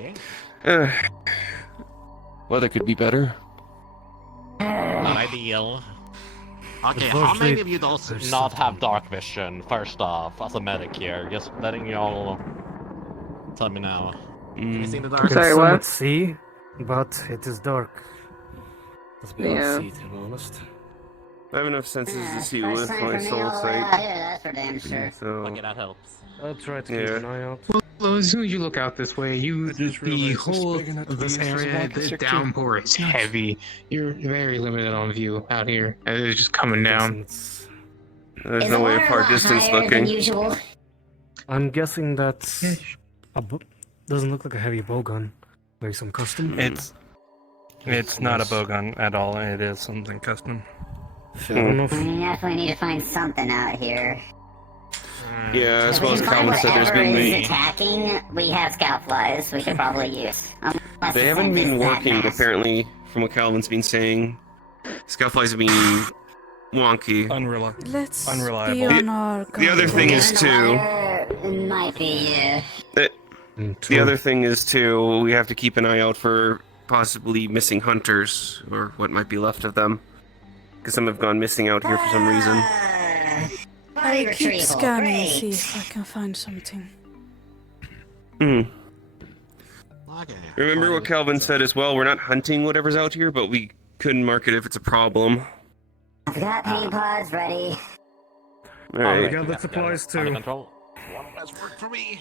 Okay. Weather could be better. Not ideal. Okay, how many of you does not have dark vision? First off, as a medic here, just letting y'all tell me now. Can you see in the dark? Sorry, somewhat what? see, but it is dark. It's hard Yeah. to see, to be honest. I have enough senses to see First with time my for me soul all the way sight. out here, that's for damn sure. So Okay, that helps. I'll try to keep Yeah. an eye out. Well, as soon as you look out this way, the whole of this area, the downpour is heavy. You're very limited on view out here. It's just coming down. there's Is no the way water of a lot far distance higher than looking. usual? I'm guessing that's doesn't look like a heavy bow gun. Maybe some custom. It's not a bow gun at all. It is something custom. Fair enough. We definitely need to find something out here. Yeah, as If well we as can find Calvin said, there's whatever been is the... attacking, we have scout flies we should probably use. Unless They the haven't scent is been that working, massive. apparently, from what Calvin's been saying. Scoutflies have been wonky. Let's be Unreliable. on our guard. The other thing is, too... It might be, yeah. The other thing is, too, we have to keep an eye out for possibly missing hunters, or what might be left of them. Because some have gone missing out here for some reason. Body I keep retrieval, scanning and great. see if I can find something. Hmm. Okay. Remember what Calvin said as well, we're not hunting whatever's out here, but we couldn't mark it if it's a problem. I've got paint pods ready. Alright. got the supplies Under too. control. One less work for me.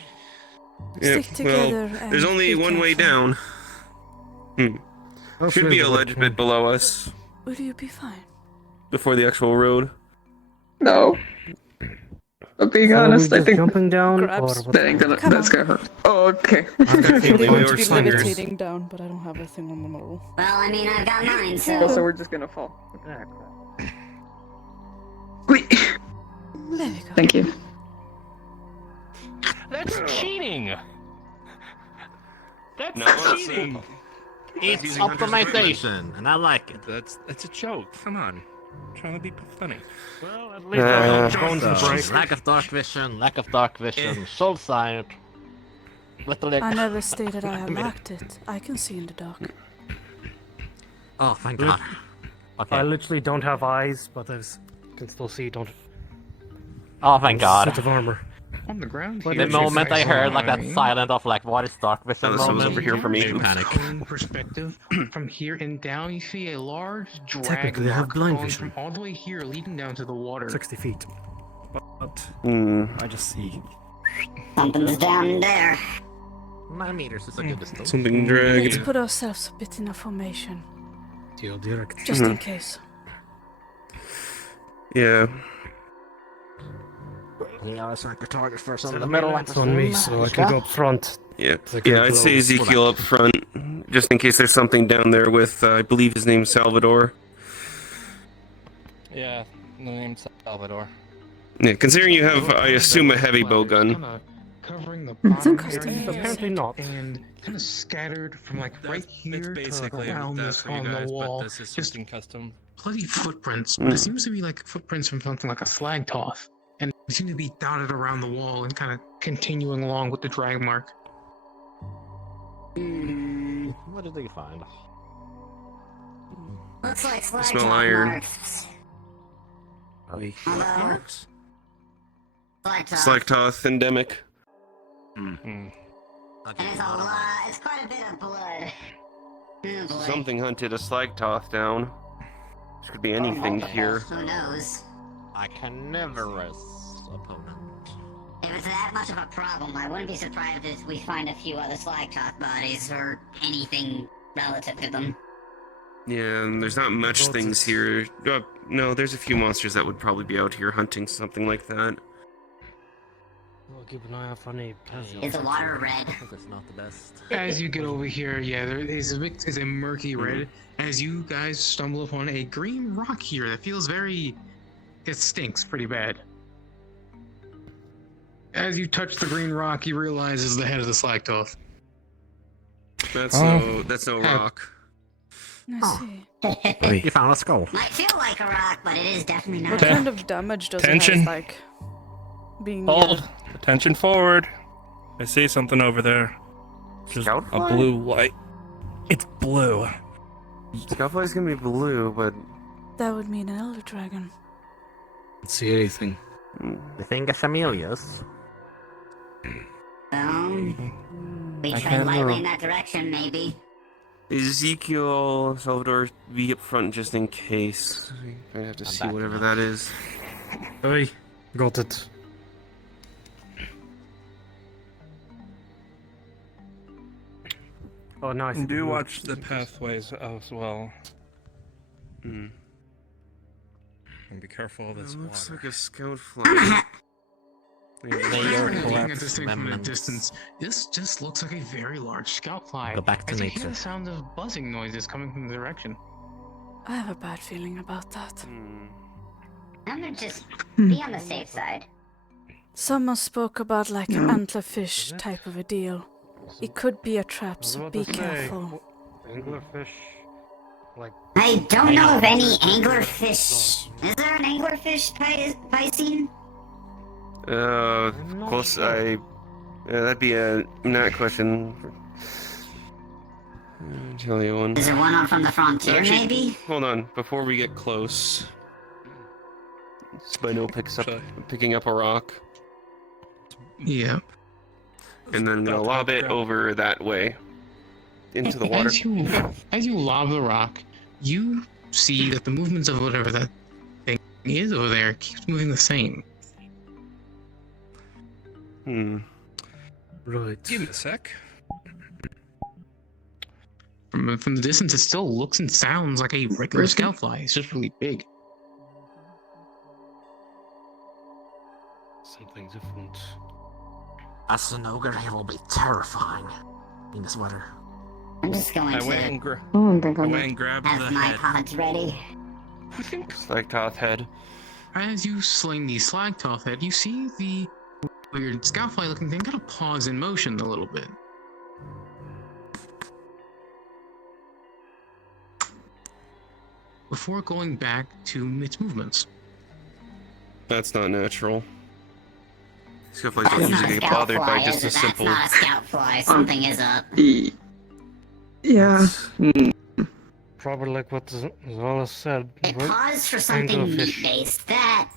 Yep, Stick together well, and there's only be one way careful. down. Should be a ledge bit below us, Will you be fine? before the actual road. No. But being honest, I think jumping down Grabs. or what? Come that's on. gonna hurt. Oh, okay. They Feeling were to be slingers. Levitating down, but I don't have a thing on the model. Well, I mean, I've got mine, So so... we're just gonna fall. There we go. Thank you. That's cheating. That's No, cheating. It's using hunter's optimization, and I like it. That's a joke. Come on, I'm trying to be funny. Well, at least I don't bones choose break. Lack of dark vision, lack of dark vision, soul sight. Little I never stated I have lacked it. I can see in the dark. Oh, thank God. Okay. I literally don't have eyes, but I can still see. Don't. Oh, thank God. Set of armor. On the ground The here, moment I guys heard are like that lying. silent of like what is dark vision Oh, someone's moment. over here for me. Big panic. Cone perspective, from here and down, you see a large drag Technically, I have mark blind going vision. from all the way here, leading down to the water. 60 feet. But I just see. Something's down there. 9 meters is a good distance. Something Let's dragged. put ourselves a bit in a formation, Deal direct. just in case. Yeah. Yeah, it's like a target first So in the middle. It's on me, so I can go up front. Yeah. So I can Yeah, I'd blow say this Ezekiel up front, just in case there's something down there with, I believe his name's Salvador. Yeah, the name's Salvador. Yeah, considering you have, I assume, a heavy bow gun. Kinda covering the It's bottom custom. area Apparently not. and kind of scattered from like right here to basically around that's this for you on guys, the wall. but this is Just something custom. bloody footprints, but it seems to be like footprints from something like a flag toss, and they seem to be dotted around the wall and kind of continuing along with the drag mark. What did they find? Looks like slag Smell top iron. marks. Slag Slag top. endemic. And it's a lot, it's quite a bit of blood. Oh, boy. Something hunted a Slagtoth down. This could be anything here. Who knows? I can never rest opponent. If it's that much of a problem, I wouldn't be surprised if we find a few other slag top bodies or anything relative to them. Yeah, and there's not much things here. No, there's a few monsters that would probably be out here hunting something like that. I'll keep an eye out for any Is the water red? I think it's not the best. As you get over here, yeah, there is a murky red. As you guys stumble upon a green rock here that feels very, it stinks pretty bad. As you touch the green rock, you realize it's the head of the Slagtoth. That's no rock. I see. You found a skull. Might feel like a rock, but it is definitely not. What kind of damage does it Tension. have, like, being Hold. Attention forward. I see something over there. Just a blue light. It's blue. Scoutfly's gonna be blue, but That would mean an elder dragon. Can't see anything. You think it's Amelia's? We tread lightly in that direction, maybe. Ezekiel, Salvador, be up front just in case. I have to see whatever that is. Hey, got it. Oh, nice. Do watch the pathways as well. Hmm. And be careful of this It looks water. like a scout fly. Mayor Looking at collects this thing from a remnants. distance, this just looks like a very large scout fly. Go back to As you hear nature. the sound of buzzing noises coming from the direction. I have a bad feeling about that. I'm gonna just be on the safe side. Someone spoke about like an antlerfish type of a deal. It could be a trap, I was so about be to say, careful. Anglerfish, like I don't know of any anglerfish. Is there an anglerfish Piscine? Of course, that'd be a not question. I'll tell you one. Is there one on from the frontier, Actually, maybe? hold on. Before we get close, Spino picking up a rock, Yeah. and then gonna lob it over that way into the water. As you lob the rock, you see that the movements of whatever that thing is over there keeps moving the same. right. Give it a sec. From the distance, it still looks and sounds like a regular scout fly. It's just really big. Something different. As an ogre, he will be terrifying in this weather. I'm just going I to went and grabbed the have my head. pods ready. Slagtoth head. As you sling the Slagtoth head, you see the weird scout fly looking thing kind of pause in motion a little bit. Before going back to its movements. That's not natural. Scoutflies don't That's usually not a get scout bothered fly, by is just it? a simple. That's not a scout fly. Something is up. Yeah. Probably like what Zola said. It right? paused for something Anglerfish meat-based.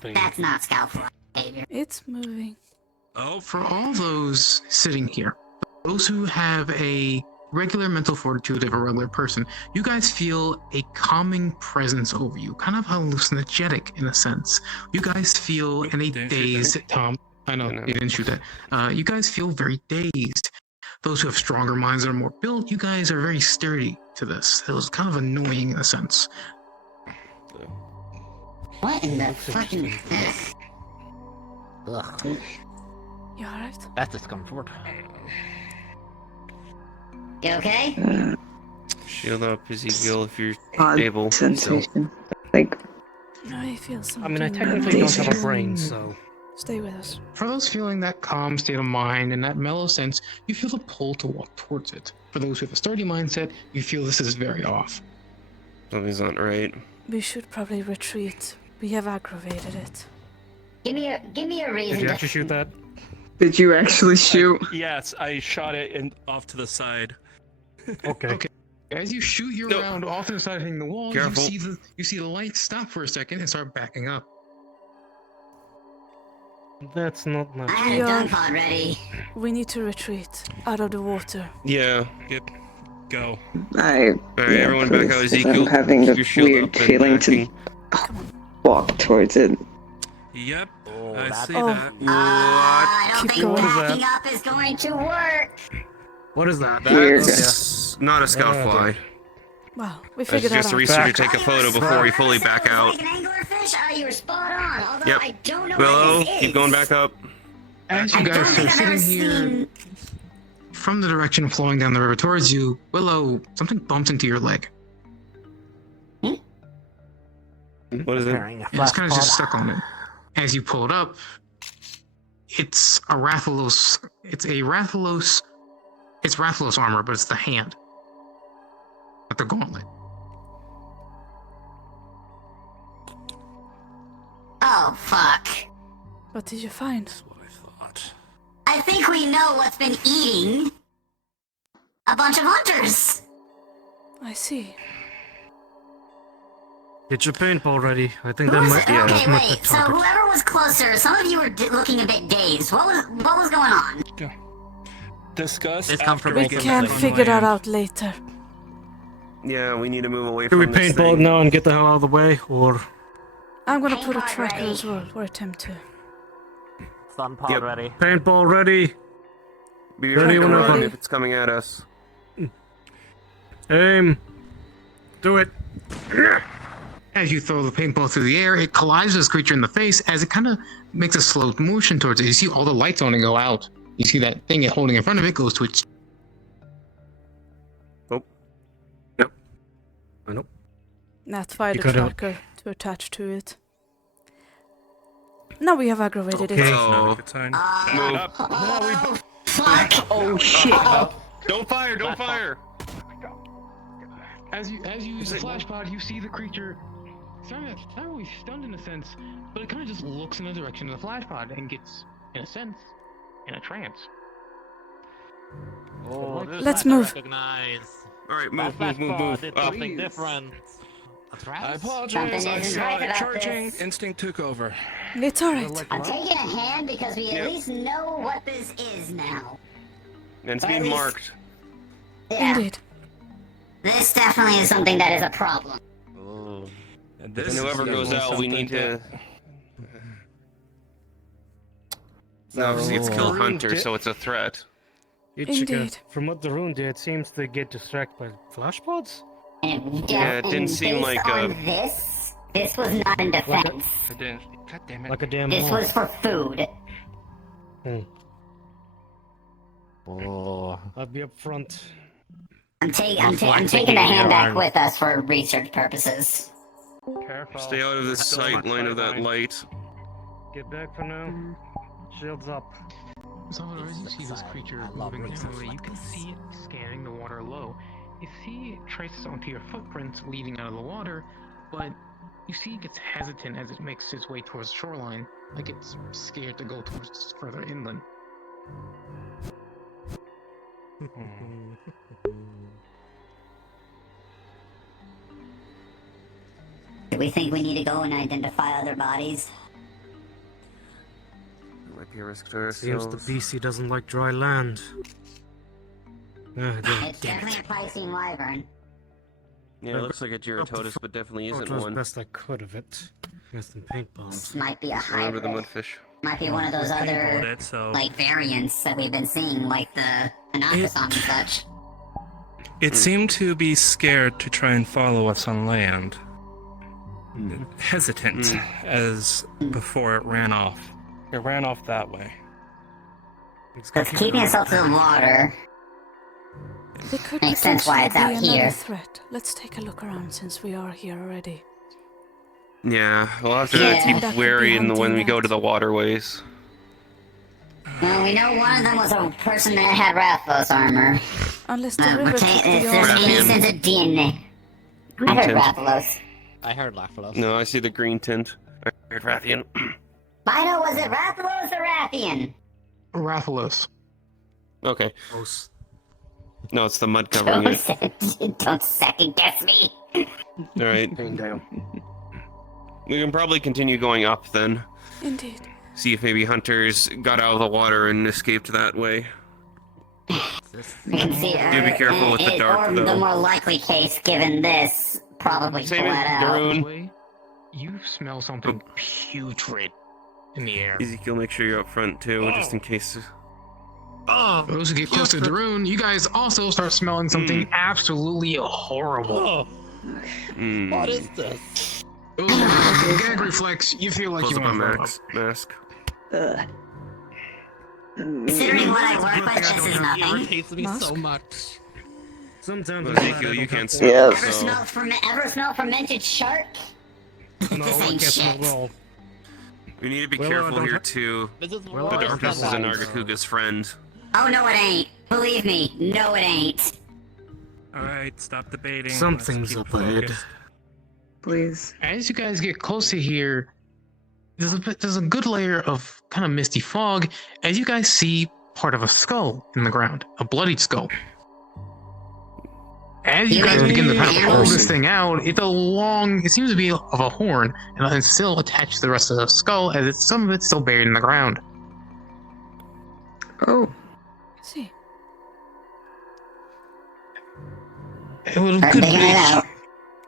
thing. That's not scout fly behavior. It's moving. Oh, for all those sitting here, those who have a regular mental fortitude of a regular person, you guys feel a calming presence over you, kind of hallucinogenic in a sense. You guys feel in a Didn't shoot dazed, that. Tom. I know, you didn't shoot that. You guys feel very dazed. Those who have stronger minds that are more built, you guys are very sturdy to this. It was kind of annoying in a sense. What in the fucking... Ugh, You alright? that's discomfort. You okay? Shield up, Ezekiel, if you're Odd able. sensation. Like, I feel something. I mean, I technically don't have a brain, so. Stay with us. For those feeling that calm state of mind and that mellow sense, you feel the pull to walk towards it. For those who have a sturdy mindset, you feel this is very off. Something's not right. We should probably retreat. We have aggravated it. Give me a reason Did you to... actually shoot that? did you actually shoot? Yes, I shot it off to the side. Okay. Okay. As you shoot your Nope. round off to the side hitting the wall, Careful. you see the light stop for a second and start backing up. That's not I much. had a Yeah. dung pod ready. We need to retreat out of the water. Yeah. Yep. Go. Alright, everyone back out. Ezekiel, I'm having keep the your shield weird up and feeling to backing. walk towards it. Yep. Oh, I that- see Oh. that. I don't Keep think going. backing up is going to work. What is that? Weird. That's not a scout Yeah. fly. Well, we That's figured that just a out. researcher take a photo before we fully back out. Like an anglerfish? Oh, you were spot on. Although Yep. I don't know Willow, what this is. keep going back up. As you I don't guys think are I've ever sitting here seen... from the direction flowing down the river towards you, Willow, something bumps into your leg. What is it? Carrying a And it's flash kind of just pod. stuck on it. As you pull it up, it's a Rathalos. It's a Rathalos. It's Rathalos armor, but it's the hand. Not the gauntlet. Oh, fuck. What did you find? That's what I thought. I think we know what's been eating. a bunch of hunters. I see. Get your paintball ready. I think that might be Okay, might be wait. So target. whoever was closer, some of you were looking a bit dazed. What was going on? Discuss. It's come from We Bacon can Lane. figure that out later. Yeah, we need to move away Do we from this paintball thing. now and get the hell out of the way, or I'm gonna put a Paintball tracker ready. as well, or attempt to. Sun pod Yep. ready. paintball ready? Be Ready ready to whenever. run if it's coming at us. Aim. Do it. As you throw the paintball through the air, it collides with this creature in the face as it kind of makes a slow motion towards it. You see all the lights on it go out. You see that thing it holding in front of it goes to its. I know. Nat fired You a gotta- tracker to attach to it. Now we have aggravated Okay. it. Oh, Good sign. Oh, fuck! Oh shit! don't fire! Don't fire! As you use the flash pod, you see the creature. It's not really stunned in a sense, but it kind of just looks in the direction of the flash pod and gets, in a sense, in a trance. Oh, Let's move. Recognize. All right, move, That move, move, pod move. did Up. something different. That's right. I apologize. Something I isn't saw right it about charging. this. Instinct took over. It's alright. I'm taking a hand because we at Yep. least know what this is now. And it's At being least- marked. Yeah, Indeed. this definitely is something that is a problem. Oh. And And whoever goes out, we need to. No, obviously it's kill Oh. Hunter, so it's a threat. Indeed. From what the rune did, it seems to get distracted by flash pods. And Yeah, it didn't and seem based like on a- this was not in defense. I didn't. God damn it. Like a damn This wolf. was for food. Oh. I'll be up front. I'm taking the taking hand your back arm. with us for research purposes. Careful. Stay out of the Still sight much line of that line. light. Get back for now. Shields up. So as you see this creature moving heavily, you can see it scanning the water low. You see it traces onto your footprints leading out of the water, but you see it gets hesitant as it makes its way towards the shoreline, like it's scared to go towards further inland. Do we think we need to go and identify other bodies? Might be a risk to Seems ourselves. the BC doesn't like dry land. Damn It's it. definitely a Piscean wyvern. Yeah, it looks like a Gyrototus, but definitely isn't Photos one. best I could of it. Against some paintballs. This might be a Remember hybrid. the mudfish. Might be one of those other It, so like variants that we've been seeing, like the Anarchison and such. it seemed to be scared to try and follow us on land. Hesitant as before it ran off. It ran off that way. It's keeping itself to the water. It could Makes sense why it's potentially out be another here. threat. Let's take a look around since we are here already. Yeah, we'll have to Yeah. keep That could wary be in the, when we hunting go that. to the waterways. Well, we know one of them was a person that had Rathlos armor. Unless the We're river taking took if the there's armor. any Rathian. sense of DNA. I heard tint. Rathalos. I heard Laphalos. No, I see the green tint. I heard Rathian. Bino, was it Rathalos or Rathian? Rathalos. Okay. Close. No, it's the mud covering it. Don't second guess me. Alright. We can probably continue going up then. Indeed. See if maybe hunters got out of the water and escaped that way. We can see Do be careful with the dark, or though. the more likely case, given this, probably Same flat as out. Darun. This way, you smell something putrid in the air. Ezekiel, make sure you're up front too, just in case. For those who get close to Darun, you guys also start smelling something absolutely horrible. Mm. What is this? Ooh, gag reflex, you feel like Close you up on want to mask. Considering what I work with, this is It nothing. irritates me so Musk? much. Sometimes Well, I'm glad Ezekiel, I you don't can't have to- smell. Yes. Ever smell fermented shark? No, This I ain't can't smell shit. at all. We need to be Well, I careful don't here ha- too. This is Well, The worse darkness is than an that. Argakuga's friend. Oh no, it ain't. Believe me, no, it ain't. Alright, stop debating. Something's Let's up keep ahead. focused. Please. As you guys get close to here, there's a good layer of kind of misty fog as you guys see part of a skull in the ground, a bloodied skull. As you guys begin to kind of pull this thing out, it seems to be of a horn, and it's still attached to the rest of the skull, as some of it's still buried in the ground. Oh. See.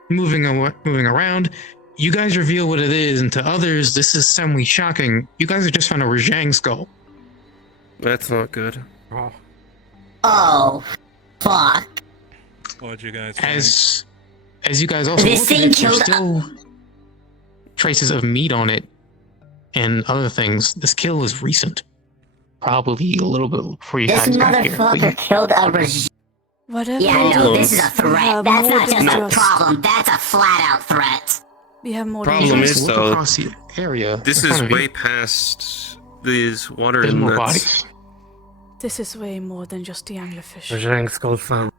Moving around, you guys reveal what it is, and to others, this is semi shocking. You guys have just found a Rajang skull. That's not good. Oh, fuck. What'd you guys As you guys also This look thing at it, there's killed- still traces of meat on it and other things. This kill is recent. Probably a little bit before you This guys got here. motherfucker killed a regime. Whatever Yeah, it no, is, this is a we threat. have That's more not than just a problem. That's a flat-out threat. We have more Problem than You guys is, look though, across the area. This in is front of way you. past these water There's more inlets. bodies. This is way more than just the anglerfish. Rajang skull found.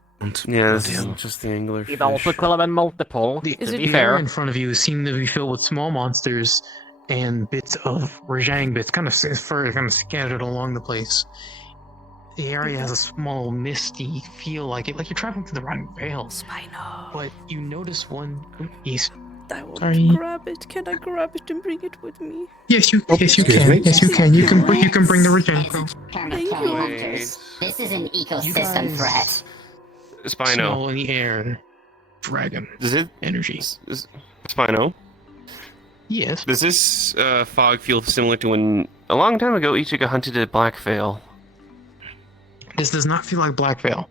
Yeah, this Bloody isn't hell. just the angler It also fish. could have been multiple, The, to Is it be the fair. area in front of you seem to be filled with small monsters and bits of Rajang bits, kind of scattered along the place. The area has a small, misty feel, like you're traveling through the Rotten Vale. Spino. But you notice one east. I want Sorry. to grab it. Can I grab it and bring it with me? Yes, you excuse can. me? Yes, you can. You can bring the Rajang. It's a term of Thank killing you. hunters. This is an You ecosystem guys threat. Spino. smell in the air dragon Does it? energy. Spino? Yes. Does this fog feel similar to when a long time ago Ichigo hunted at Blackvale? This does not feel like Black Veil.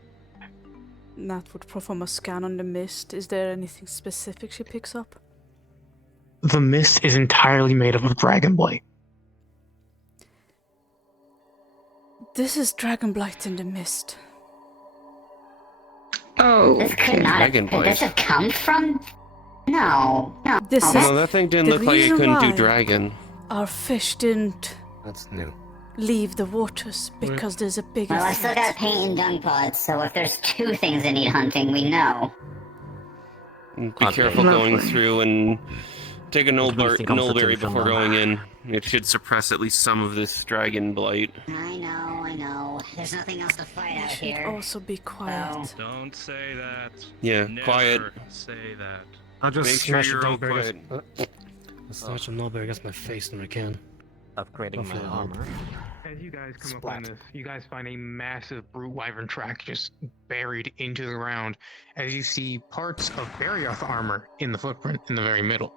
Nat would perform a scan on the mist. Is there anything specific she picks up? The mist is entirely made up of dragon blight. This is dragon blight in the mist. Oh. This could not Dragon have. Could blight. this have come from? No. This is No, that thing didn't the look like it reason couldn't do why- dragon. our fish didn't That's new. leave the waters because there's a bigger Well, I still threat. got paint and dung pods, so if there's two things that need hunting, we know. Be Okay. careful going through and take a Boosting nullberry constitution, before then. going in. It should suppress at least some of this dragon blight. I know. There's nothing else to fight We out should here. also be quiet. Don't say that. Yeah, Never quiet. say that. I'll just Make sure smash you're a all Nullberry quiet. I'll smash a Nullberry against my face when I can. Upgrading my Hopefully it'll help. armor. As you guys come Splat. up on this, you guys find a massive brute wyvern track just buried into the ground, as you see parts of Barioth armor in the footprint in the very middle.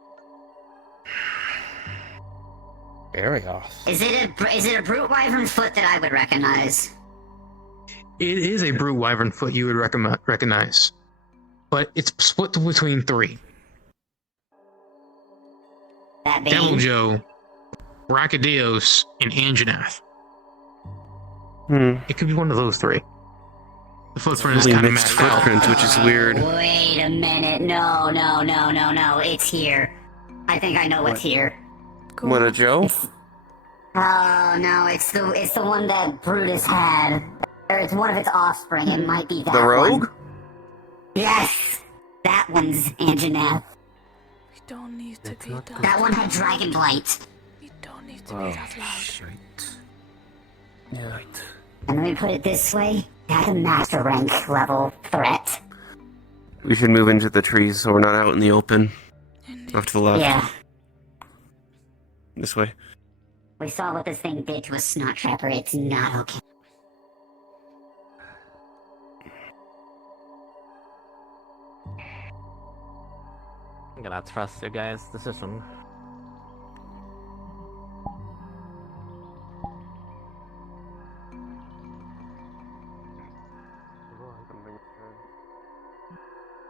Barioth. Is it a brute wyvern foot that I would recognize? It is a brute wyvern foot you would recognize, but it's split between three: That Devil being. Joe, Brachydios, and Anjanath. Hmm. It could be one of those three. The footprint is Really kind of mixed matched out. footprint, which is weird. Wait a minute. No. It's here. I think I know what's here. Go What, a on. Joe? Oh no, it's the one that Brutus had. Or it's one of its offspring. It might be that The rogue? one. Yes! That one's Anjanath. We don't need to That's be not that. That one had dragon blight. We don't need to be that loud. Shite. Yeah. And let me put it this way. That's a master rank level threat. We should move into the trees so we're not out in the open. Off to the left. Yeah. This way. We saw what this thing did to a snot trapper. It's not okay. I'm gonna trust your guys' decision.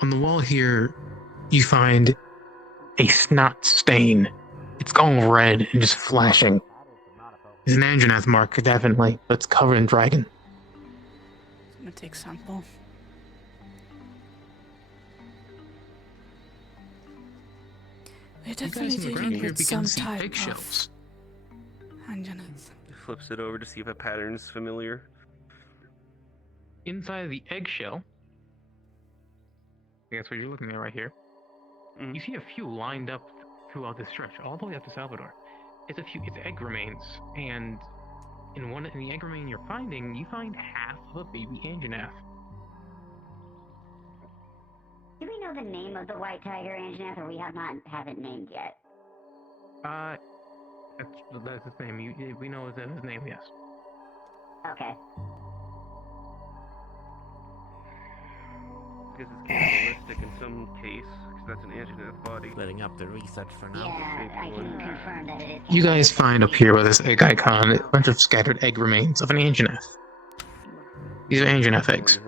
On the wall here, you find a snot stain. It's gone red and just flashing. It's an Anjanath mark, definitely, but it's covered in dragon. I'm gonna take sample. We're You guys definitely on the ground dealing here with begin some to see type eggshells. of Anjanath. Flips it over to see if a pattern's familiar. Inside of the eggshell, I think that's what you're looking at right here. Mm. You see a few lined up throughout this stretch, all the way up to Salvador. It's egg remains, and in the egg remain you're finding, you find half of a baby Anjanath. know the name of the white tiger, Anjaneth, or we have it named yet? That's his name. We know his name, yes. Okay. Because it's cannibalistic in some case, because that's an Anjaneth body. Letting up the research for now. Yeah, I can confirm that it is. You guys find up here with this egg icon a bunch of scattered egg remains of an Anjaneth. These are Anjaneth eggs.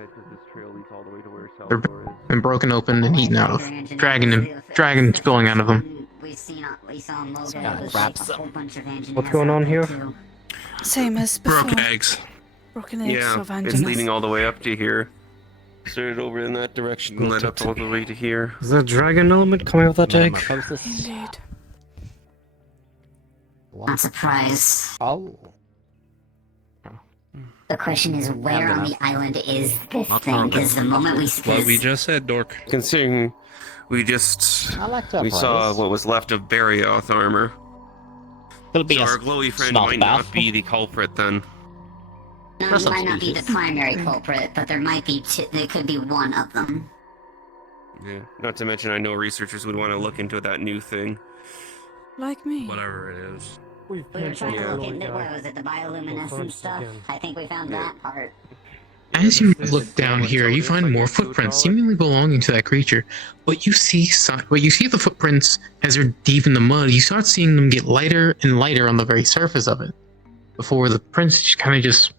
They're been broken open and eaten out of. Dragon spilling out of them. We saw a logo Yeah, that was wraps like a whole bunch of Anjaneths. What's going on here? too. Same as before. Broken eggs. Broken eggs Yeah, of it's Anjaneth. leading all the way up to here. Started over in that direction and led up all the way to here. Is there a dragon element coming out of that egg? Indeed. Not surprised. Oh. The question is, where on the island is this thing? Because the moment What we just said, Dork. Considering we just I like that we saw place. what was left of Barioth armor, It'll be so a our glowy friend small might bath. not be the culprit then. No, For he some might not be the species. primary culprit, but there might be there could be one of them. Yeah. Not to mention, I know researchers would want to look into that new thing. Like me. Whatever it is. We were trying to Yeah. look into, what was it, the bioluminescent stuff? again. I think we found Yeah. that part. As you look down here, you find more footprints seemingly belonging to that creature. But you see the footprints as they're deep in the mud. You start seeing them get lighter and lighter on the very surface of it, before the prints kind of just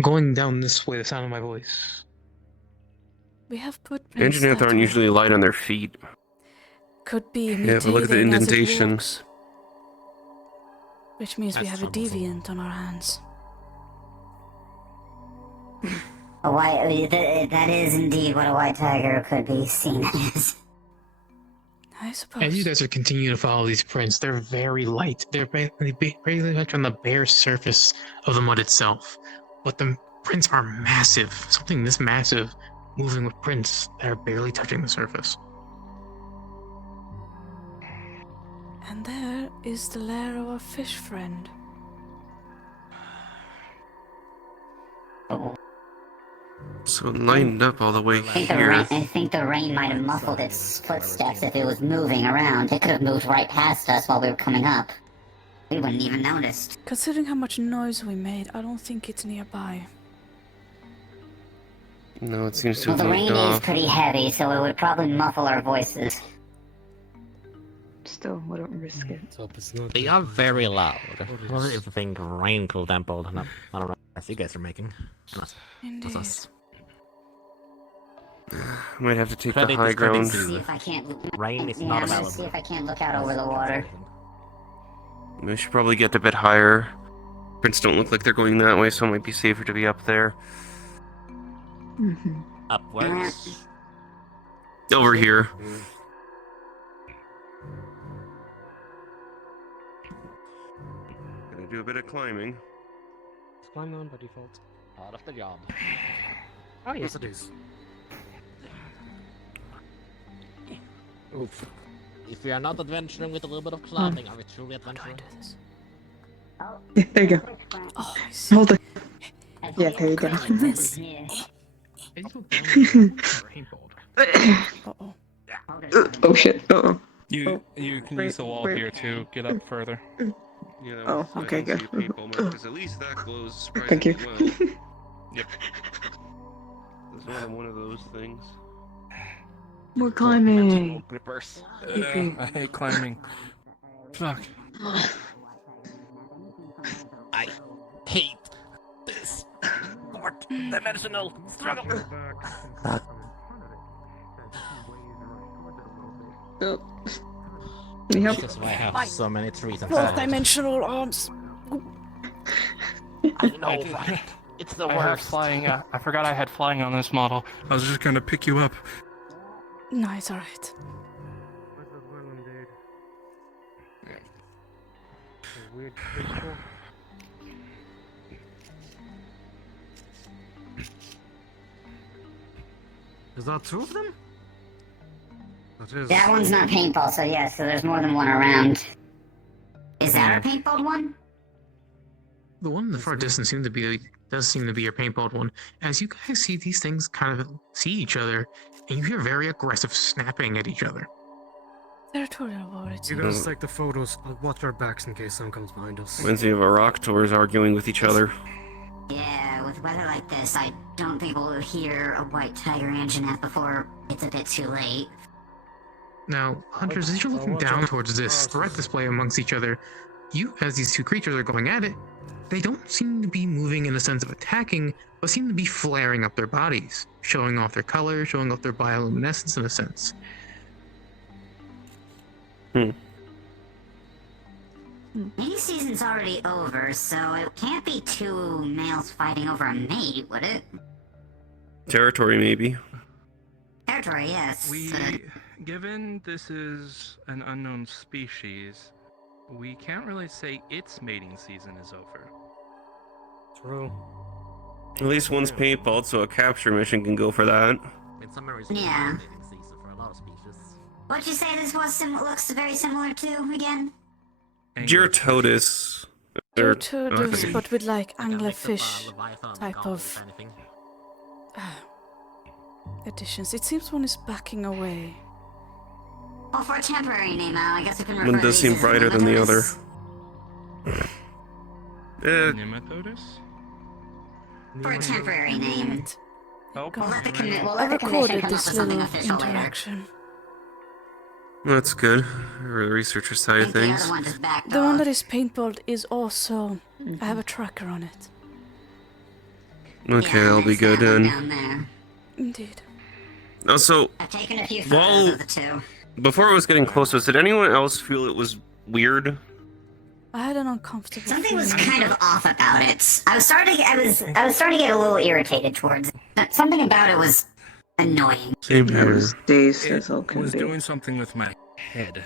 going down this way. The sound of my voice. We have footprints Anjaneth that aren't usually light on their feet. could be Yeah, but look at the mutating as it indentation. walks. Which means we That's have a troublesome. deviant on our hands. A white, that is indeed what a white tiger could be seen as. I suppose. As you guys are continuing to follow these prints, they're very light. They're very much on the bare surface of the mud itself. But the prints are massive. Something this massive moving with prints that are barely touching the surface. And there is the lair of our fish friend. So it lined up all the way I here. think the rain might have muffled its footsteps if it was moving around. It could have moved right past us while we were coming up. We wouldn't even noticed. Considering how much noise we made, I don't think it's nearby. No, it seems to Well, have the moved rain is off. pretty heavy, so it would probably muffle our voices. Still, wouldn't risk it. So it's not They are very loud. What is the thing rain cool temple? No, I don't know. As you guys are making. That's Indeed. us. Might have to take Credit the high is credit ground. due. See if I can't. Rain is Yeah, not I'm gonna available. see if I can't look out over the water. We should probably get a bit higher. Prints don't look like they're going that way, so it might be safer to be up there. Mm-hmm. Upwards. Over here. Gonna do a bit of climbing. It's climbing on by default. Part of the job. Oh yes, it is. Oof. If we are not adventuring with a little bit of climbing, are we truly adventuring? Yeah, there you go. Oh, I see. Hold it. Yeah, there you go. This. Uh-oh. Oh shit. Uh-oh. You can use the wall wait. here to get up further. Yeah, that Oh, was- I okay, didn't good. see a paintball mark, 'cause at least that glows Thank you. surprisingly well. Yep. There's more than one of those things. More climbing. Grippers. I hate climbing. Fuck. I hate this fourth-dimensional struggle. Oh. Need help? This is why I have so many trees and Fourth dimensional arms. I know, right? It's the I had worst. flying. I forgot I had flying on this model. I was just gonna pick you up. No, it's alright. Weird crystal. Is that two of them? That is. That one's not paintball, so yeah, so there's more than one around. Is that our paintball one? The one in the far distance does seem to be your paintball one. As you guys see these things kind of see each other, and you hear very aggressive snapping at each other. Territorial war, it You seems. guys take the photos. I'll watch our backs in case someone comes behind us. Reminds me of a rock tours arguing with each other. Yeah, with weather like this, I don't think we'll hear a white tiger Anjaneth before it's a bit too late. Now, hunters, as you're looking down towards this threat display amongst each other, you, as these two creatures are going at it, they don't seem to be moving in the sense of attacking, but seem to be flaring up their bodies, showing off their color, showing off their bioluminescence in a sense. Mating season's already over, so it can't be two males fighting over a mate, would it? Territory, maybe. Territory, yes. Given this is an unknown species, we can't really say its mating season is over. True. At least one's paintballed, so a capture mission can go for that. Yeah. What'd you say this was looks very similar to, again? Gyrototus. Gyrototus, but with like anglerfish type of additions. It seems one is backing away. Well, for a temporary name, I guess we can refer One does to seem these as brighter than the other. Nematodus? For a temporary name. Oh, We'll let the commission I come up recorded with this something little official later. interaction. That's good. For the researcher side of The things. other one just backed The one off. that is paintballed is also. I have a tracker on it. Okay, Yeah, that'll be it's good that one then. down there. Indeed. Also, I've taken a few Well- photos of the two. before it was getting close, did anyone else feel it was weird? I had an uncomfortable Something was feeling. kind of off about it. I was starting to get a little irritated towards it. Something about it was annoying. Same I was dazed It as all can was be. doing something with my head.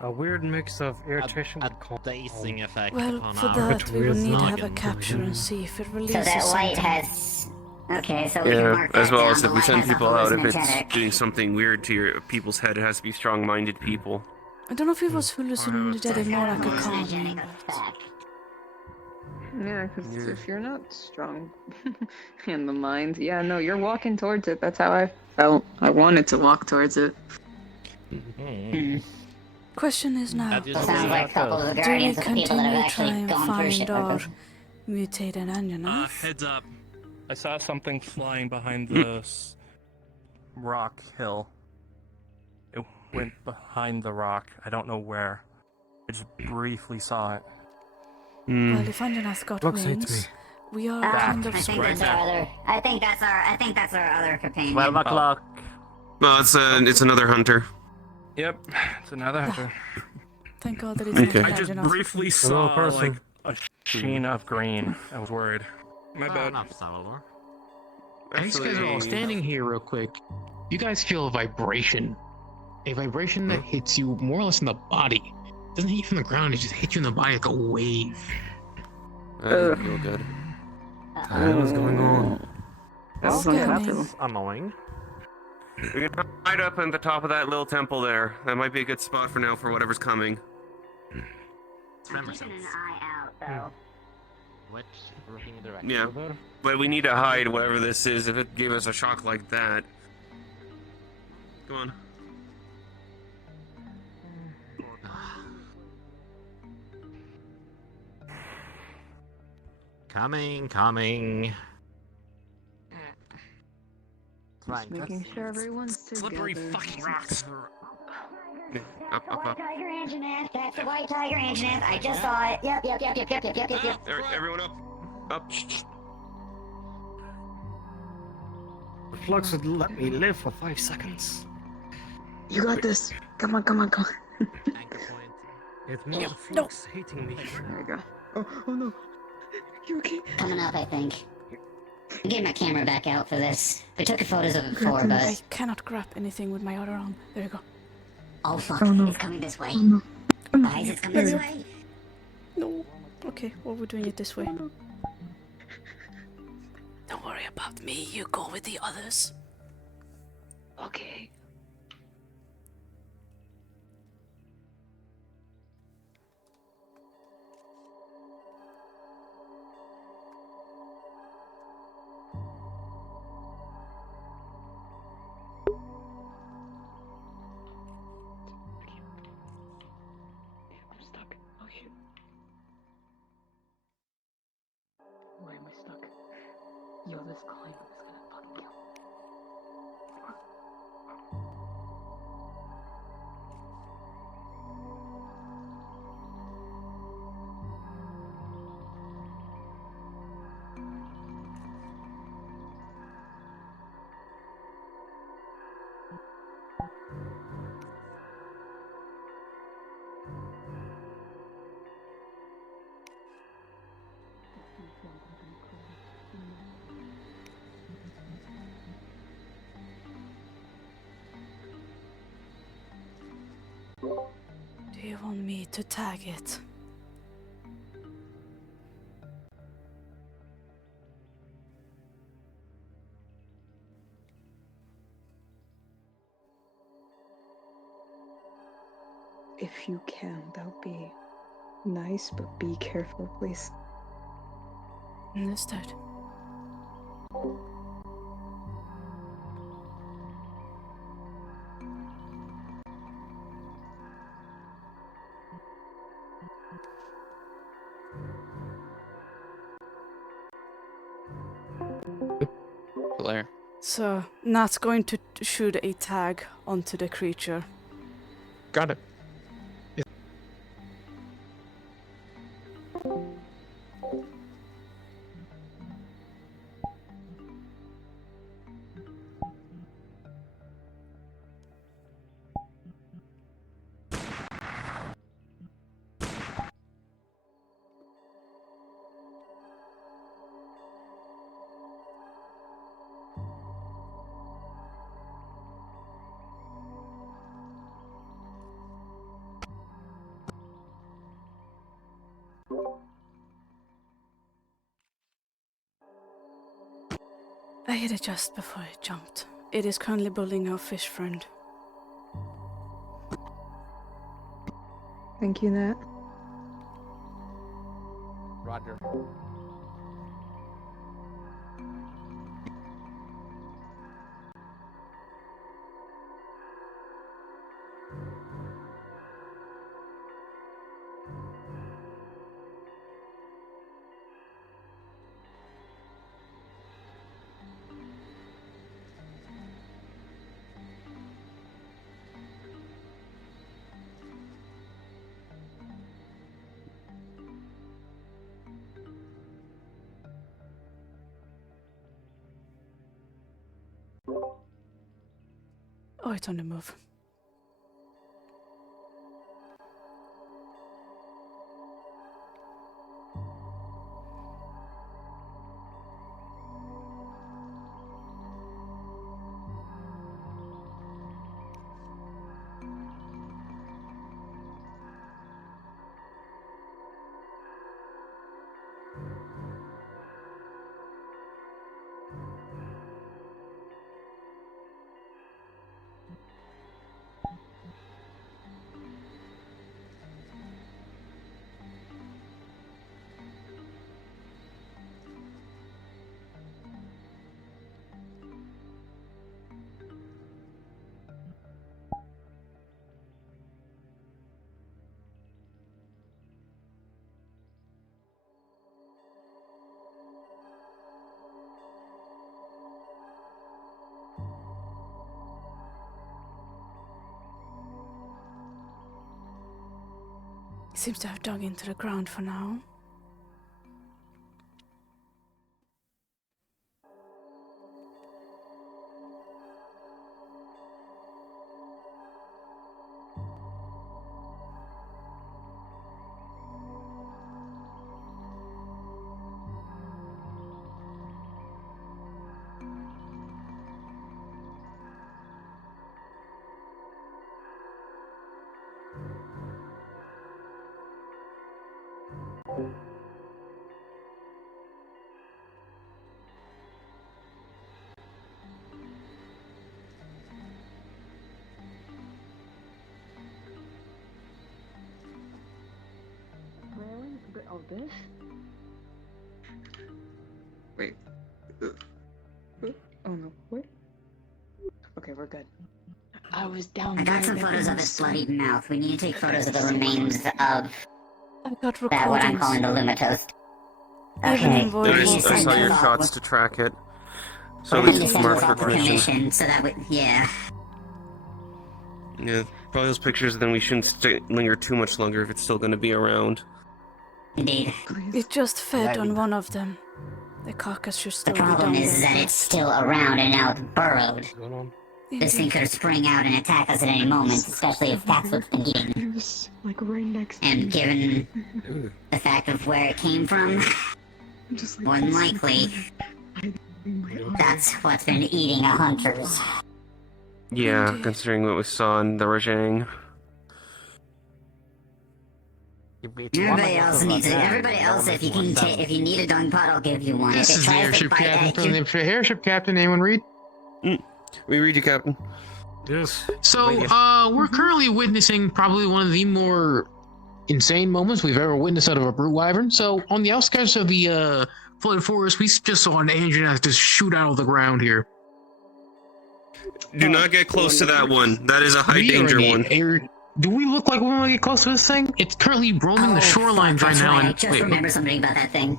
A weird mix of irritation A with calm. dazing effect Well, upon for our that we will need to have a noggin. capture and see if it So releases that light something. has. Okay, so we can Yeah, mark that as well down. as The if we light send has a people out, if it's hallucinogenic. doing something weird to your people's head, it has to be strong-minded people. I don't know if it was hallucinogenic more like a calm. Hallucinogenic effect. Yeah, because if you're not strong in the mind, yeah, no, you're walking towards it. That's how I felt. I wanted to walk towards it. Question is now, That is That sounds like a couple of the do we guardians of the people that continue have try actually and gone through shit find like our this. mutated Anjanath? Heads up. I saw something flying behind the rock hill. It went behind the rock. I don't know where. I just briefly saw it. Well, if Anjanath got Looks like wings, me. we are That. kind I of think Right that's there. our other. I think that's our other companion. 12 o'clock. No, it's another hunter. Yep, it's another hunter. Thank God that it's Okay. not I just Anjanath. briefly Hello, saw person. like a sheen of green. I was worried. My Fair bad. enough, Salvador. As you guys are all standing here real quick, you guys feel a vibration. A vibration that hits you more or less in the body. It doesn't hit you from the ground, it just hits you in the body like a wave. That doesn't feel good. What's going on? That was Okay. uncomfortable. That's annoying. We can hide up at the top of that little temple there. That might be a good spot for now for whatever's coming. I'm keeping an eye out though. Which looking direction? Yeah. But we need to hide whatever this is if it gave us a shock like that. Come on. Coming. Just making sure everyone's Slippery together. fucking rocks. Up. White tiger Anjaneth. That's the white tiger Anjaneth. I just saw it. Yep. Everyone up. Up. Flux would let me live for 5 seconds. You got this. Come on. Anchor point. It's more the Flux hating me. There we go. Oh no. You okay? Coming up, I think. I'm getting my camera back out for this. We took photos of it before, I but cannot grab anything with my other arm. There you go. oh fuck, Oh, no. it's coming this way. no. Guys, it's coming this way. No. Okay, well, we're doing it this way. Don't worry about me, you go with the others. Okay. Do you want me to tag it? If you can, that would be nice, but be careful, please. Understood. Blair. So, Nat's going to shoot a tag onto the creature. Got it. I hit it just before it jumped. It is currently bullying our fish friend. Thank you, Nat. Roger. Oh, it's on the move. He seems to have dug into the ground for now. Oh, this? Wait. Oh no, wait. Okay, we're good. I was down I there. got some photos of his bloodied mouth. We need to take photos of the remains of I got that, what I'm recordings. calling the Lumitose. Even Okay. in voice I saw your thought shots was- to track it. So at We're least gonna it's send marked those for off for commission. commission, so that would, yeah. Yeah, probably those pictures, then we shouldn't linger too much longer if it's still going to be around. Indeed. It just fed on one of them. The carcass should The still be problem down is there. that it's still around and now it's burrowed. This thing could have sprung out and attacked us at any moment, especially if that's what's been eating. It was like right next to me. And given the fact of where it came from, Just like more than likely, that's what's been eating our hunters. Yeah, considering what we saw in the Rajang. Everybody else needs it. Everybody else, if you can take, if you need a dung pot, I'll give you one. This If it is the tries to airship bite captain at from you, the airship captain. Anyone read? We read you, Captain. Yes. So, we're currently witnessing probably one of the more insane moments we've ever witnessed out of a brute wyvern. So, on the outskirts of the flooded forest, we just saw an engine just shoot out of the ground here. Do not get close to that one. That is a high We are danger in the one. air- Do we look like we want to get close to this thing? It's currently roaming the shorelines right that's now. right, I And just remembered something about that thing.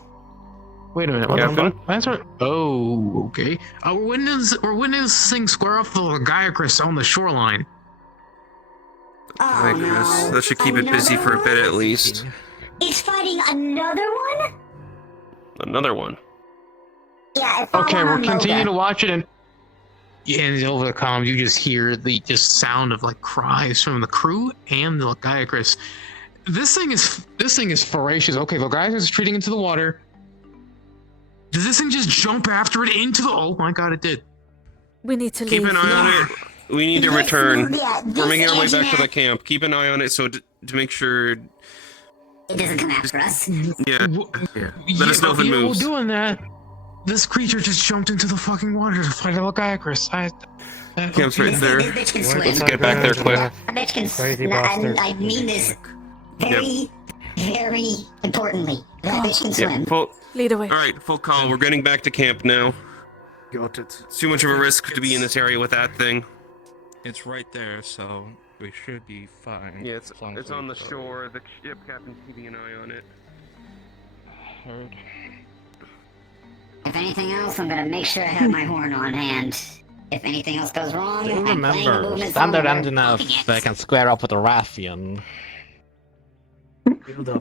wait a minute. What the fuck? That's right. Oh, okay. We're witnessing square off the Gaiacris on the shoreline. Oh no. That should keep it busy for a bit at least. It's fighting another one? Another one. Yeah, it found Okay, one we're on continuing to Moga. watch it, and over the comms, you just hear the just sound of like cries from the crew and the Gaiacris. This thing is voracious. Okay, the Gaiacris is retreating into the water. Did this thing just jump after it into the? Oh my god, it did. We need to Keep leave. an eye on it. We need to return. Yeah, We're making our way back to engine the camp. Keep an eye on it so to make sure. It doesn't come after us. Yeah. Let us know if it While moves. doing that, this creature just jumped into the fucking water to fight a Gaiacris. Camp's right there. This bitch can swim. Let's get back there quick. That bitch can Crazy swim. bastard. I mean this very, very importantly. That bitch can swim. Yeah, full. Lead away. All right, full call. We're getting back to camp now. Got it. It's too much of a risk to be in this area with that thing. It's right there, so we should be fine. Yeah, as long as it's we on the go. shore. The ship captain's keeping an eye on it. Heard. If anything else, I'm gonna make sure I have my horn on hand. If anything else goes wrong, Do I'm playing the remember, movement standard song, engine we're if fucking they it. can square up with a Raffian.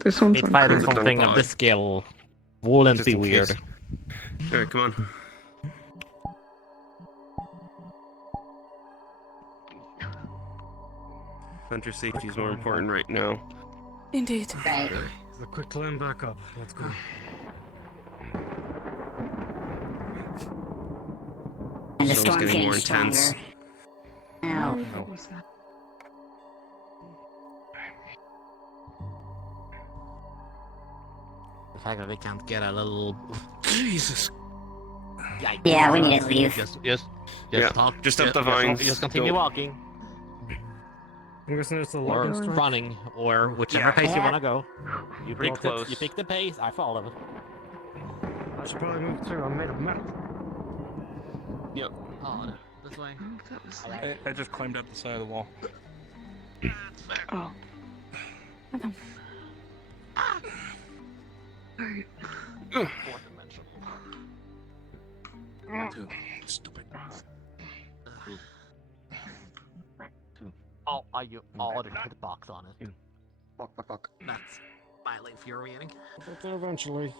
This one's It's on fighting cruise. something of this scale wouldn't Just be in weird. case. All right, come on. Hunter safety is more important right now. Indeed. Right. So quick climb back up. Let's go. And the Storm's storm's getting getting more intense. stronger. Ow. The fact that they can't get a little. Jesus. Yeah, we need to leave. Just Yeah, talk. just up the vines. Just continue Go. walking, I'm guessing it's the or longest one. running, or whichever Yeah. pace you want to go. You Pretty pick close. You pick the pace. I follow. I should probably move too. I'm made of metal. Yep. Oh, this way. That was I just climbed up the side of the wall. oh. Alright. Fourth dimension. Stupid. Oh, are you? Oh, there's a hitbox on it. Fuck. That's mildly infuriating. Get there eventually.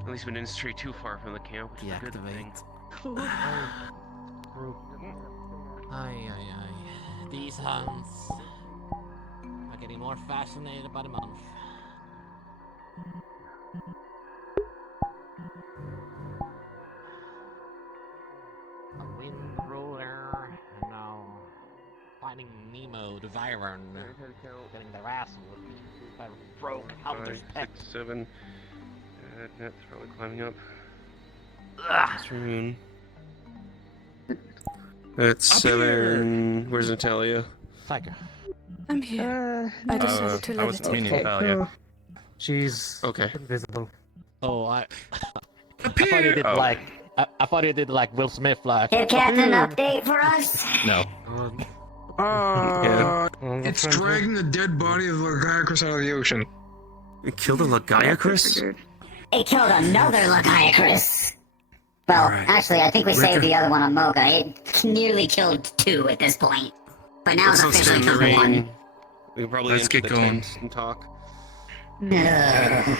At least we didn't stray too far from the camp, which is a good thing. Ay. These hunts are getting more fascinated by the month. A wind roller, and now finding Nemo the Vyvern, getting their ass whooped by broke Hunter's 5, pet. 6, 7. That's probably climbing up. Moon. That's Up 7. Where's Natalia? Tiger. I'm here. I decided to I let was it meaning take. Natalia. She's Okay. invisible. Oh, I thought you did like I thought you did like Will Smith like. Hey, Captain, update for us? No. Yeah. It's dragging the dead body of the Gaiacris out of the ocean. We killed a Lagaya, Chris? It It killed another Lagiacrus. Well, Alright. actually, I think we saved the other one on Moga. It nearly killed 2 at this point. But now it's officially killed 1. We can probably Let's enter get the going. tent and talk. Ugh.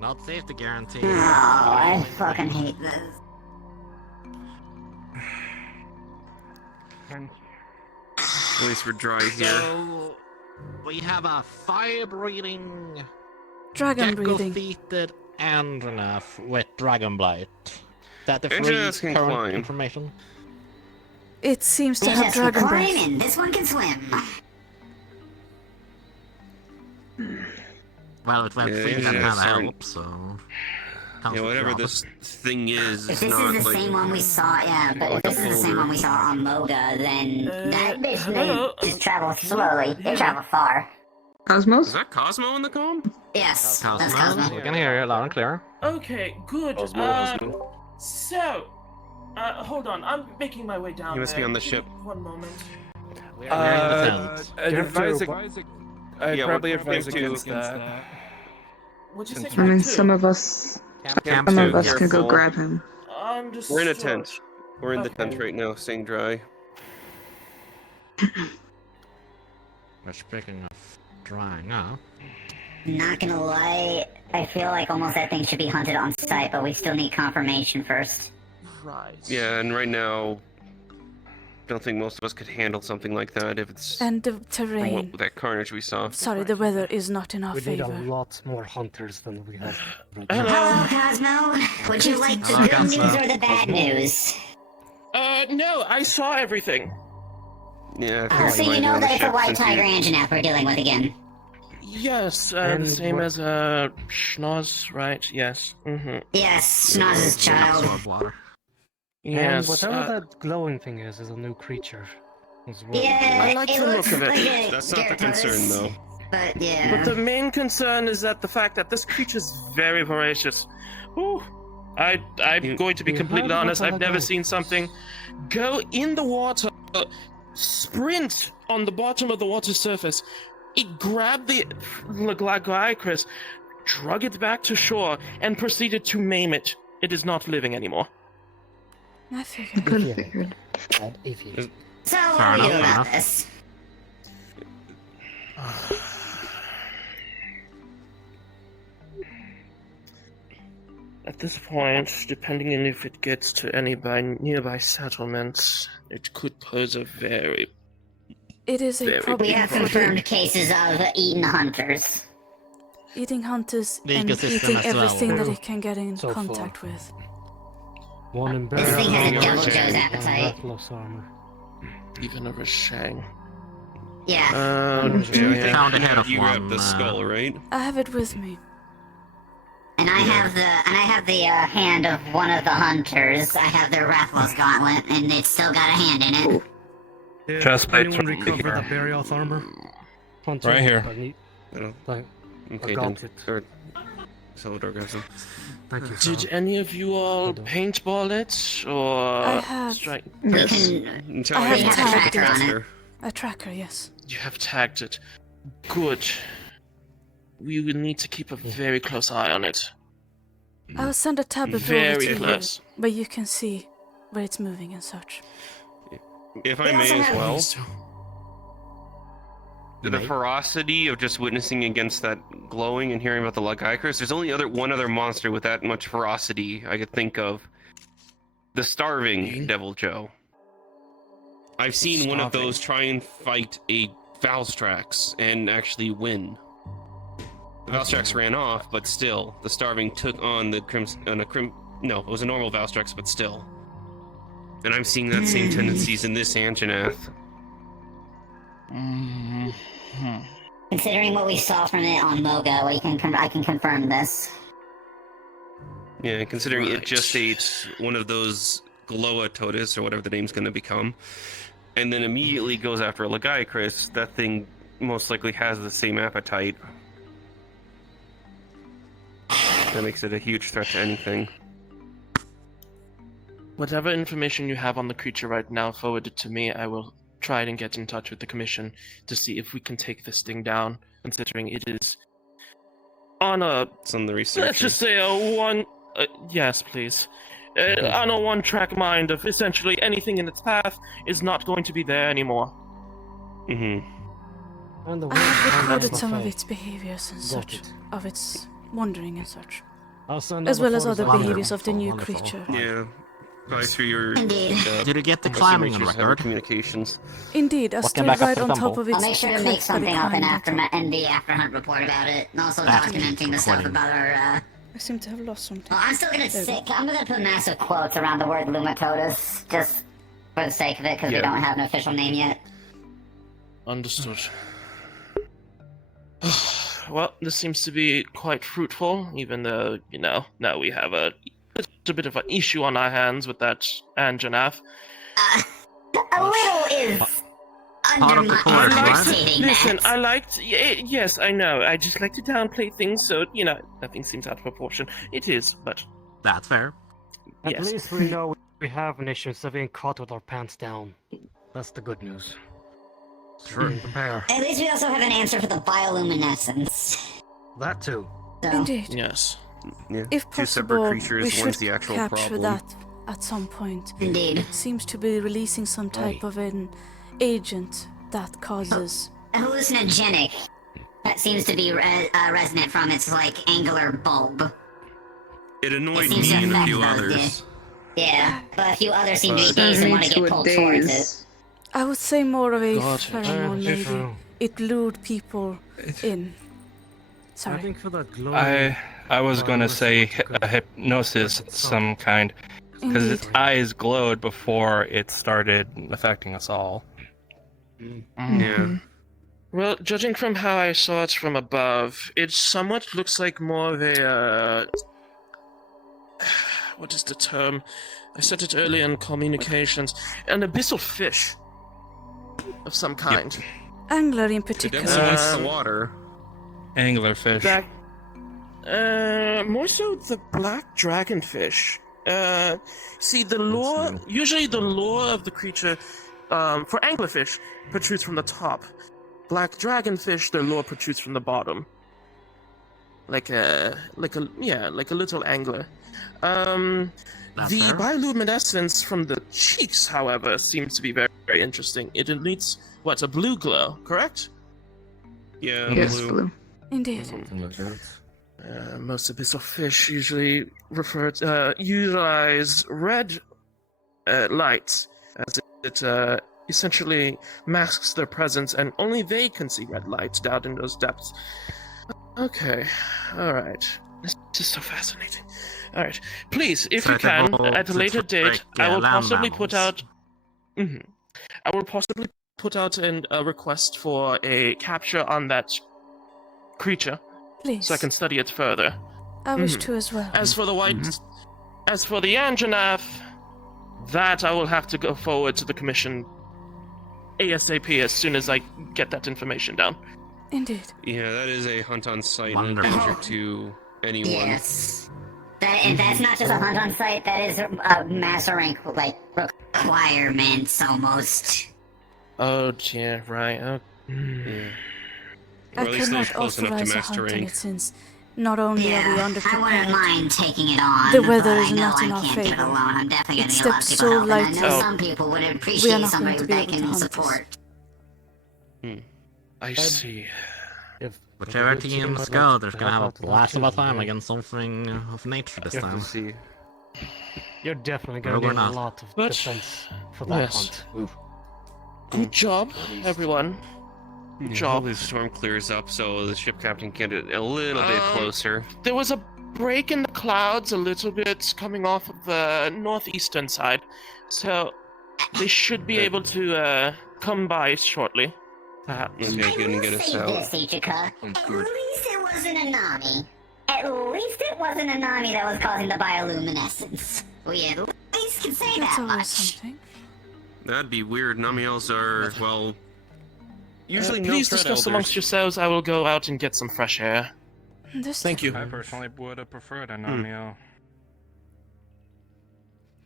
Not safety guarantee. Oh, I fucking hate this. At least we're dry here. So, we have a fire-breathing, Dragon breathing. gecko-feeted Andronef with Dragon Blight. Is that the free Andronefs can current climb. information? It seems to Yes, have yes, dragon climb breath. in. This one can swim. Well, it went Yeah, free, yeah, that kind of sorry. helps, so... Yeah, whatever this thing is, If is this not is the like... same one we saw, yeah, but if this is the same one we saw on Moga, then that bitch may just travel slowly. They travel far. Cosmos? Is that Cosmo in the com? Yes, Cosmo, that's Cosmo. we can hear you loud and clear. Okay, good. Cosmo. So, hold on. I'm making my way down He must be there. on the ship. One moment. We are nearing the tent. I'd Yeah, probably we're advise camping against too. that. What'd you say? I mean, Two? some of us Camp some of two, us can go careful. grab him. Understood. We're in a tent. We're in the Okay. tent right now, staying dry. We're speaking of drying up. Not gonna lie, I feel like almost that thing should be hunted on site, but we still need confirmation first. Right. Yeah, and right now, I don't think most of us could handle something like that if it's And the from terrain. what, that carnage we saw. Sorry, the weather is not in our We need a favor. lot more hunters than we have. Hello, Cosmo. Would you like the Hello, good news Cosmo. or the bad news? No, I saw everything. Yeah, I Oh, think so we might you know have that a it's a ship white since tiger you- engine app we're dealing with again. Yes, the And same what- as Schnoz, right? Yes. Mm-hmm. Yes, Snoz's child. Absorb water. Yes. And whatever that glowing thing is a new creature as well. Yeah, I like it the look looks of it. like a That's not the Gyarados, concern, though. But yeah. But the main concern is that the fact that this creature's very voracious. Ooh. I'm going to be you completely heard honest, about I've never that? seen something go in the water, sprint on the bottom of the water surface. It grabbed the Lagiacrus, drug it back to shore, and proceeded to maim it. It is not living anymore. I I figured. could have figured. So what Fair do we enough, do fair about enough. this? At this point, depending on if it gets to any nearby settlements, it could pose a very... It is a Very problem We have for confirmed the cases of eaten hunters. eating hunters The and ecosystem eating as well. everything that it can get in So far. contact with. One in This thing has a Yeah, devil okay. Joe's appetite. Rathalos armor. even a Rashang. Yeah. Yeah, Found a head of you one, grabbed the skull, right? I have it with me. And I have the hand of one of the hunters. I have their Rathalos gauntlet, and it's still got a hand in it. Did Chestplate's anyone right recover here. that Barioth armor? Hunter, Right here. I need, I don't... like, Okay, got then. it. Or... Salvador grabs him. Thank you. Did sir. any of you all paintball it, or I have. strike? We Yes. can. Until I have a tagged tracker on it. Master. A tracker, yes. You have tagged it. Good. We will need to keep a very close eye on it. I will send a tablet over Very to you, close. where you can see where it's moving and such. If We I may also as have- well, You the may. ferocity of just witnessing against that glowing and hearing about the Lagiacrus, there's only one other monster with that much ferocity I could think of. The Starving Devil Joe. I've seen one of Starving. those try and fight a Valstrax and actually win. The Valstrax ran off, but still, the Starving took on the no, it was a normal Valstrax, but still. And I'm seeing that same tendencies in this Anjanath. Considering what we saw from it on Moga, I can confirm this. Yeah, considering it Right. just ate one of those Gloatotus, or whatever the name's going to become, and then immediately goes after a Lagiacrus, that thing most likely has the same appetite. That makes it a huge threat to anything. Whatever information you have on the creature right now, forward it to me. I will try and get in touch with the commission to see if we can take this thing down, considering it is on a, It's on the research. let's just say a one, yes, please. On a one-track mind of essentially anything in its path is not going to be there anymore. I have recorded some of its behaviors and such, of its wandering and such, as well as other behaviors of the new creature. Yeah. Probably through your... Indeed. Did you get the climbing on record? Communications. Indeed, I stood back up right to the on top temple. of its I'll make sure to cliff make that it something up climbed in the after-hunt report about it, and also That's documenting the stuff 20. about our, I seem to have lost something. Well, I'm still gonna put massive quotes around the word Lumatotus, just for the sake of it, because we don't have an official name yet. Understood. Well, this seems to be quite fruitful, even though, now we have a little bit of an issue on our hands with that Anjanath. A little is understating Listen, that. yes, I know, I just like to downplay things, so, nothing seems out of proportion. It is, but... That's fair. At Yes. least we know we have an issue instead of being caught with our pants down. That's the good news. Sure. Prepare. At least we also have an answer for the bioluminescence. That too. So, Indeed. Yes. Yeah. If Two separate possible, creatures, we should one's the actual capture problem. that at some point. indeed. It seems to be releasing some type of an agent that causes... A hallucinogenic. That seems to be resonant from its, angular bulb. It annoyed It seems me to and a affect few those, others. Yeah, but a few others seem to be Sent dazed and me want to to get a pulled towards it. daze. I would say more of a God. pheromone, maybe. It lured people in. I Sorry. think for that glow. I was gonna say a hypnosis of some kind, because Indeed. its eyes glowed before it started affecting us all. Yeah. Well, judging from how I saw it from above, it somewhat looks like more of a, what is the term? I said it earlier in communications. An abyssal fish of some kind. Angler in It particular. definitely likes the water. Anglerfish. More so the black dragonfish. See, the lure, usually the lure of the creature, for anglerfish, protrudes from the top. Black dragonfish, their lure protrudes from the bottom. Like a little angler. The fair. bioluminescence from the cheeks, however, seems to be very, very interesting. It emits, a blue glow, correct? Yeah, Yes, blue. blue. Indeed. Most abyssal fish usually utilize red light, as it essentially masks their presence, and only they can see red light down in those depths. Okay, alright. This is so fascinating. Alright, please, if you can, at a later date, I will possibly put out... I will possibly put out a request for a capture on that creature, Please. so I can study it further. I wish to as well. As for the as for the Anjanath, that I will have to go forward to the commission ASAP as soon as I get that information down. Indeed. Yeah, that is a hunt on site, no Wonderful. danger to anyone. Yes. And that's not just a hunt on site, that is a master rank, requirements, almost. Oh dear, right. Oh. Yeah. I Or at least those cannot close enough to authorize a master hunt on rank. it since not only are we I wouldn't underprepared, mind taking it on, The weather but is I know not in I our can't do it favor. alone. I'm definitely It gonna need a lot of steps people so helping. I lightly. know some people would we are appreciate not going somebody to be that able to can hunt support. I see. If Whichever teams go, there's gonna have a Blast of a time against something of nature this time. See. You're definitely gonna Rogue or need a not. lot of But- defense for that yes. hunt. Good job, everyone. Good Yeah, job. hopefully the storm clears up so the ship captain can get a little bit closer. There was a break in the clouds a little bit coming off of the northeastern side, so they should be able to come by shortly. Perhaps. Okay, I good and will get us say out. this, Ichika. At least it wasn't a Nami. At least it wasn't a Nami that was causing the bioluminescence. We at least can say That's that always much. something. That'd be weird. Namiels are, well, usually no Please threat discuss elders. amongst yourselves. I will go out and get some fresh air. Thank you. I personally would have preferred a Namio.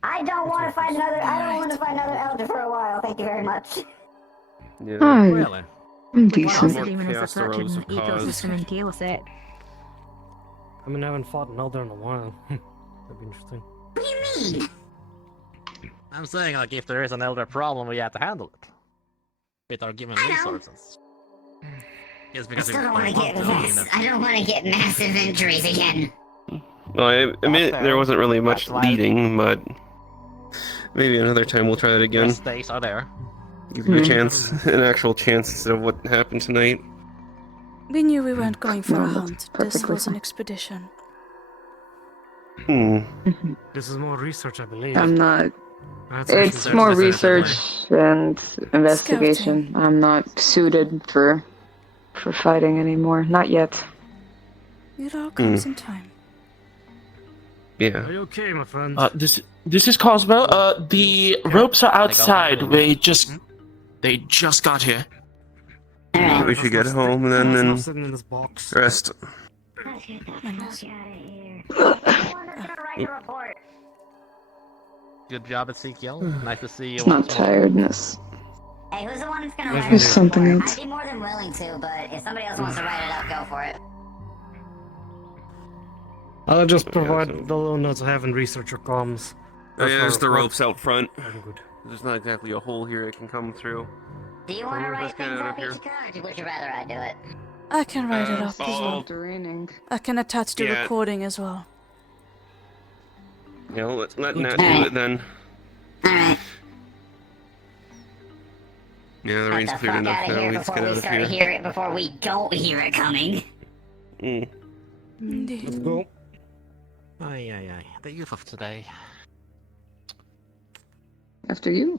I don't want to find another. I don't want to find another elder for a while. Thank you very much. Yeah. Oh, Really? I'm More decent. chaos the rose of cause. I mean, I haven't fought an elder in a while. That'd be interesting. What do you mean? I'm saying, like, if there is an elder problem, we have to handle it. With our given resources. Yes, I because still don't want to get I don't want to get massive injuries again. Well, I admit fair. there wasn't really much That's why- leading, but maybe another time we'll try that again. Rest days are there. Give you a chance, an actual chance instead of what happened tonight. We knew we weren't going for No, a that's hunt. This perfectly was an fine. expedition. This is more research, I believe. I'm not. That's It's actually more better. research and investigation. I'm not suited for fighting anymore. Not yet. It all comes in time. Yeah. Are you okay, my friend? This is Cosmo. The ropes are outside. They just got here. Alright. We should get home then It's not and sitting in this box. rest. Good job, Ezekiel. Nice to see you It's not once more. tiredness. Hey, who's the one that's gonna There's write it something up? else. I'd be more than willing to, but if somebody else wants to write it up, go for it. I'll just provide the little notes I have in research or comms. Oh yeah, there's the What? ropes out front. I'm good. There's not exactly a hole here it can come through. Do you want to write let's get things it up, up here. Ichika, or would you rather I do it? I can write it up as well. It's raining. I can attach the Yeah. recording as well. Yeah, let Nat do it then. Alright. Yeah, the Get rain's the cleared fuck enough out of now. here Let's before get we out of start here. to hear it, before we don't hear it coming. Mm. Indeed. Let's go. Aye, aye, aye. The youth of today. After you.